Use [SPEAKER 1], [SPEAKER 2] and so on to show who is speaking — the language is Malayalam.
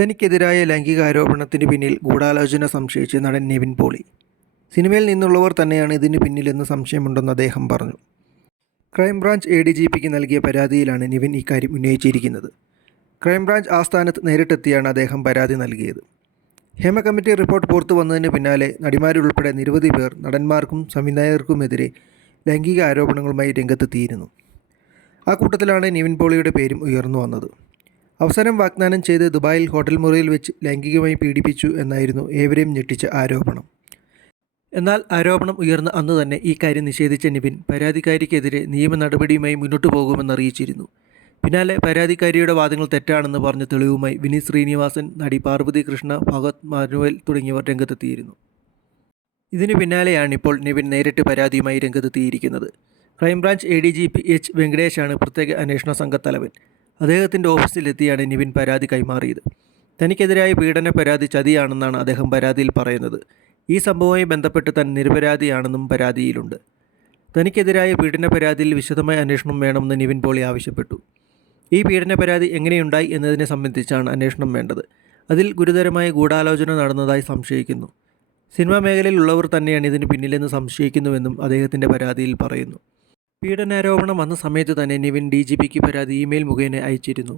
[SPEAKER 1] തനിക്കെതിരായ ലൈംഗികാരോപണത്തിന് പിന്നിൽ ഗൂഢാലോചന സംശയിച്ച് നടൻ നിവിൻ പോളി. സിനിമയിൽ നിന്നുള്ളവർ തന്നെയാണ് ഇതിന് പിന്നിലെന്ന് സംശയമുണ്ടെന്ന് അദ്ദേഹം പറഞ്ഞു. Crime branch A D G പിക്ക് നൽകിയ പരാതിയിലാണ് നിവിൻ ഇക്കാര്യം ഉന്നയിച്ചിരിക്കുന്നത്. ക്രൈംബ്രാഞ്ച് ആസ്ഥാനത്ത് നേരിട്ടെത്തിയാണ് അദ്ദേഹം പരാതി നൽകിയത്. ഹേമ കമ്മിറ്റി റിപ്പോർട്ട് പുറത്തു വന്നതിന് പിന്നാലെ നടിമാരുൾപ്പെടെ നിരവധി പേർ നടന്മാർക്കും സംവിധായകർക്കുമെതിരെ ലൈംഗിക ആരോപണങ്ങളുമായി രംഗത്തെത്തിയിരുന്നു. ആ കൂട്ടത്തിലാണ് നിവിൻ പോളിയുടെ പേരും ഉയർന്നു വന്നത്. അവസരം വാഗ്ദാനം ചെയ്ത് ദുബായിൽ ഹോട്ടൽ മുറിയിൽ വെച്ച് ലൈംഗികമായി പീഡിപ്പിച്ചു എന്നായിരുന്നു ഏവരെയും ഞെട്ടിച്ച ആരോപണം. എന്നാൽ ആരോപണം ഉയർന്ന അന്ന് തന്നെ ഈ കാര്യം നിഷേധിച്ച നിവിൻ പരാതിക്കാരിക്കെതിരെ നിയമ നടപടിയുമായി മുന്നോട്ടു പോകുമെന്ന് അറിയിച്ചിരുന്നു. പിന്നാലെ പരാതിക്കാരിയുടെ വാദങ്ങൾ തെറ്റാണെന്ന് പറഞ്ഞ തെളിവുമായി വിനീത് ശ്രീനിവാസൻ നടി പാർവതി കൃഷ്ണ ഭഗത് മാനുവൽ തുടങ്ങിയവർ രംഗത്തെത്തിയിരുന്നു. ഇതിനു പിന്നാലെയാണ് ഇപ്പോൾ നിവിൻ നേരിട്ട് പരാതിയുമായി രംഗത്തെത്തിയിരിക്കുന്നത്. Crime branch A D G P H വെങ്കടേഷാണ് പ്രത്യേക അന്വേഷണ സംഘത്തലവൻ അദ്ദേഹത്തിന്റെ ഓഫീസിലെത്തിയാണ് നിവിൻ പരാതി കൈമാറിയത്. തനിക്കെതിരായ പീഡന പരാതി ചതിയാണെന്നാണ് അദ്ദേഹം പരാതിയിൽ പറയുന്നത്. ഈ സംഭവവുമായി ബന്ധപ്പെട്ട് താൻ നിരപരാധിയാണെന്നും പരാതിയിലുണ്ട്. തനിക്കെതിരായ പീഡന പരാതിയിൽ വിശദമായ അന്വേഷണം വേണമെന്ന് നിവിൻ പോളി ആവശ്യപ്പെട്ടു. ഈ പീഡന പരാതി എങ്ങനെയുണ്ടായി എന്നതിനെ സംബന്ധിച്ചാണ് അന്വേഷണം വേണ്ടത്. അതിൽ ഗുരുതരമായ ഗൂഢാലോചന നടന്നതായി സംശയിക്കുന്നു. സിനിമാ മേഖലയിലുള്ളവർ തന്നെയാണ് ഇതിന് പിന്നിലെന്ന് സംശയിക്കുന്നുവെന്നും അദ്ദേഹത്തിന്റെ പരാതിയിൽ പറയുന്നു. പീഡനാരോപണം വന്ന സമയത്ത് തന്നെ നിവിൻ ഡി ജി പിക്ക് പരാതി ഇമെയിൽ മുഖേന അയച്ചിരുന്നു